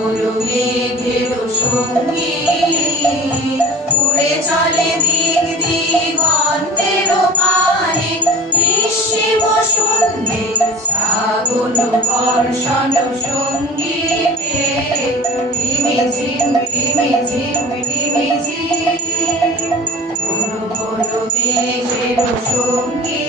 মেঘের সঙ্গী উড়ে চলে দিক দিগন্তের পানে নিঃশিব শূন্যে শ্রাবণ বর্ষণ সঙ্গীতে রিমিঝিম রিমিঝিম রিমিঝিম মেঘের সঙ্গী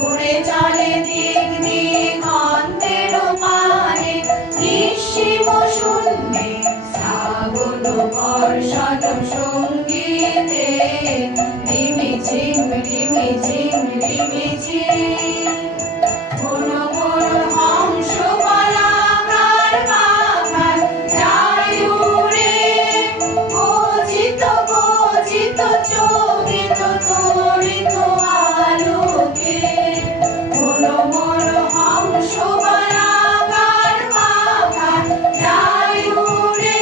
উড়ে চলে দিক দিগন্তের পানে নিঃশিব শূন্যে শ্রাবণ বর্ষণ সঙ্গীতে রিমিঝিম রিমিঝিম রিমিঝিম হংস বলাকার পাখার যায় উড়ে গজিত গজিত চকিত তড়িত আলোকে মোর হংস বলাকার পাখার যায় উড়ে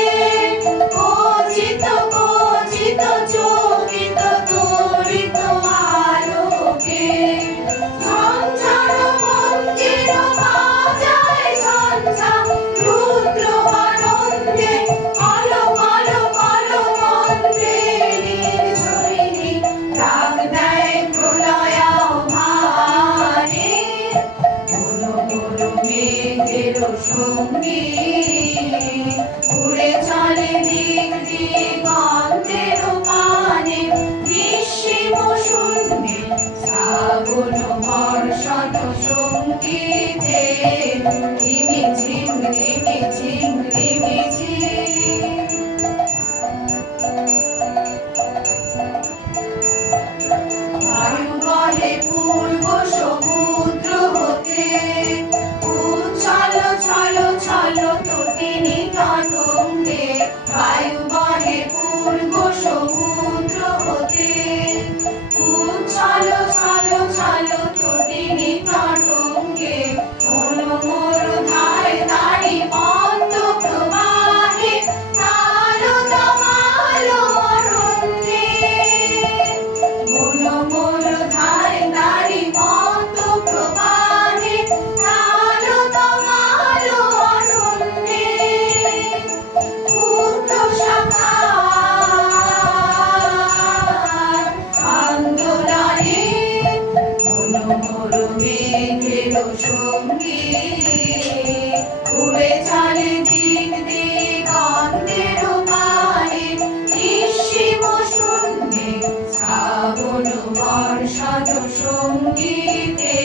গজিত গজিত চকিত তড়িত আলোকে ঝঞ্ঝার মন্দির বাজায় ঝঞ্ঝা রুদ্র আনন্দে কালো কালো কালো মন্ত্রে নির্ঝরিণী ডাক দেয় প্রলয়াভানে মেঘের সঙ্গী উড়ে চলে দিক দিগন্তের পানে নিঃশিব শূন্যে শ্রাবণ বর্ষণ সঙ্গীতে রিমিঝিম রিমিঝিম রিমিঝিম বায়ু বহে পূর্ব সমুদ্র হতে উচ্ছল ছল ছল তটিনী তরঙ্গে বায়ু বহে পূর্ব সমুদ্র হতে উচ্ছল ছল ছল তটিনী তরঙ্গে মোর ধায় দাড়ি মন্দ প্রবাহে তালো তামালো অরণ্যে মোর ধায় দাড়ি মন্দ প্রবাহে তালো তামালো অরণ্যে ক্ষুব্ধ শাখার আন্দোলনে মোর মেঘের সঙ্গী উড়ে চলে দিক দিগন্তের পানে নিঃশিব শূন্যে শ্রাবণ বর্ষণ সঙ্গীতে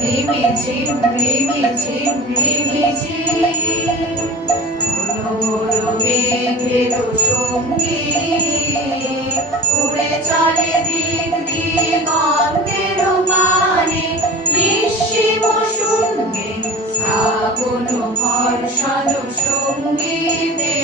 রিমিঝিম রিমিঝিম রিমিঝিম মেঘের সঙ্গী উড়ে চলে দিক দিগন্তের পানে নিঃশিব শূন্যে শ্রাবণ বর্ষণ সঙ্গীতে